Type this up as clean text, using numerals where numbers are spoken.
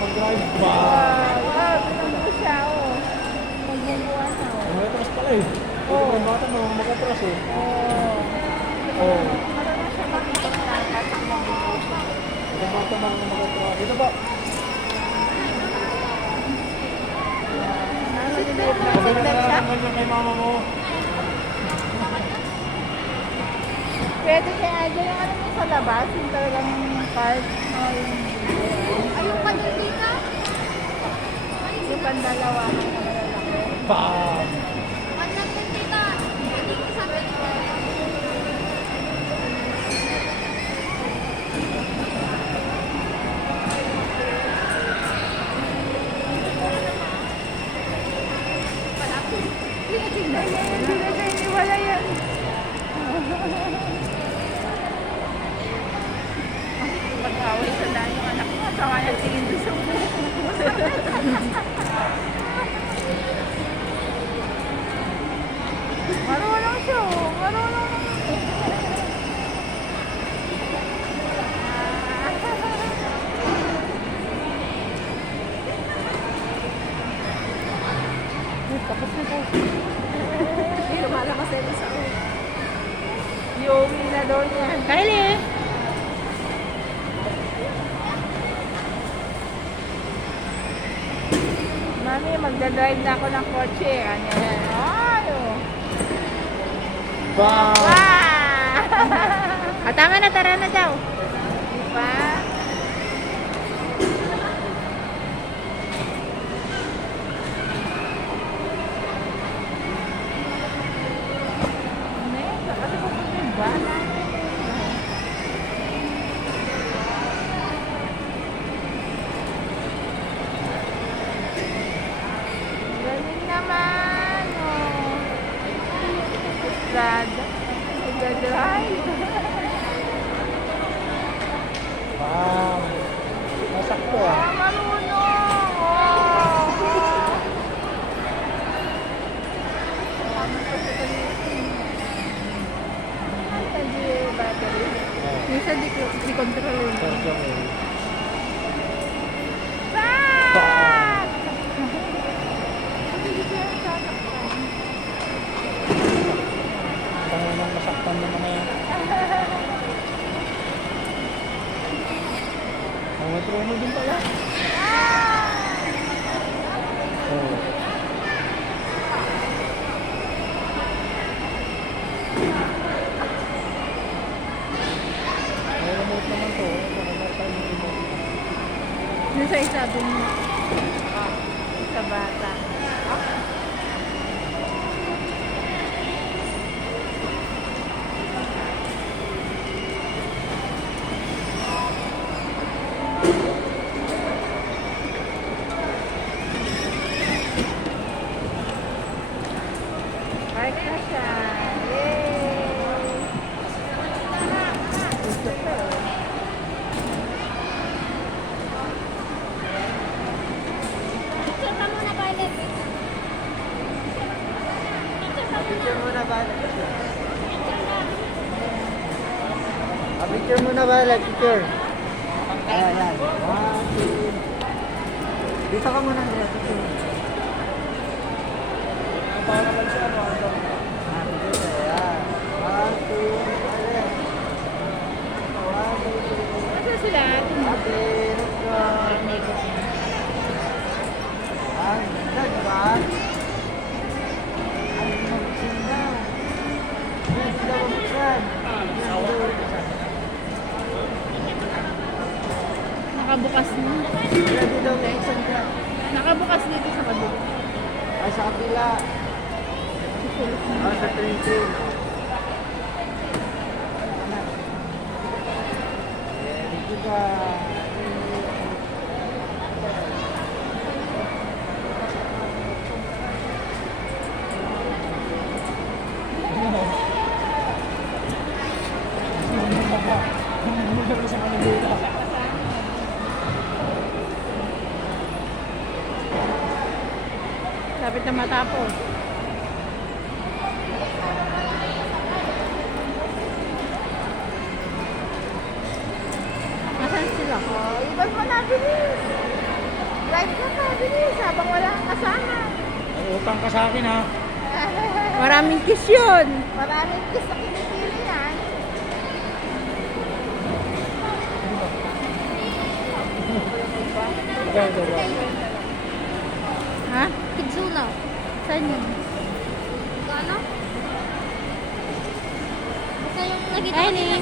mag-drive ba? Grabe naman siya, oh. Magbubuan na, oh. Umatras pala eh. Pwede ba yung bata mo makatras eh? Oo. Marunong siya mag-ibang lakas ang magbubuan. Pwede ba bata mo makatras? Dito ba? Seatbelt ba? Sabi na Seatbelt siya? lang ganyan kay mama mo. Pwede kaya dyan yung ano mo sa labas, yung talagang park, o yung Ayun pa din dito. yung pandalawa na malalaki. Bam! Wala din dito. Hindi ko sabi. Tinitignan niya yan, hindi na siya iniwala yan. Pag-away sa dahil yung anak mo, tawa nagtingin doon sa buhok. Marunong siya, oh. Marunong naman. Tapos na tayo. Hindi lumalabas din sa ulo. Yowi na daw niya. Kylie! Mami, magdadrive na ako ng kotse. Kanya yan. Ay, oh. Bam! Ah, tama na, tara na daw. Diba? Kasi pupunta yung bala. Galing naman, oh. Estrada. Nagdadrive. Bam! Nasakto ah. Ah, marunong. Oh. Hindi battery. Minsan di control yun. Sergio May. Back! Hindi ko yan sasaktan. Tango nang masaktan naman na yan. Ang metro din pala. Oo. May remote naman to. Remote tayo ng remote. Yung sa isa dun mo. Sa bata. Park na siya. Yay! Gusto ko. Picture ka muna, Violet. Picture muna ba? Picture ka. Picture muna ba? Picture. Ayan, ayan. 1, 2. Dito ka muna. Picture. Para naman siya, ano, ano. Picture. Ayan. 1, 2. Ayan. 1, 2, 3. Ano sila? Okay, let's go. Ang ganda, diba? Ang mag-sing daw. Yes, sila mag-sing. Nakabukas na. Ready daw na isang ka. Nakabukas dito sa kabila. Ay, sa kapila. Ah, sa train. Ready ko ba? Lapit na matapos. Nasaan sila? Oh, iban mo na, bilis! Drive ka pa, bilis, habang wala kang kasama. May utang ka sa akin ha. Maraming kiss yun. Maraming kiss na kinikili yan. Magkano ba? Ha? Kidzuna. Saan yun? Ano? Basta yung nakita Ay, ko ni- sila,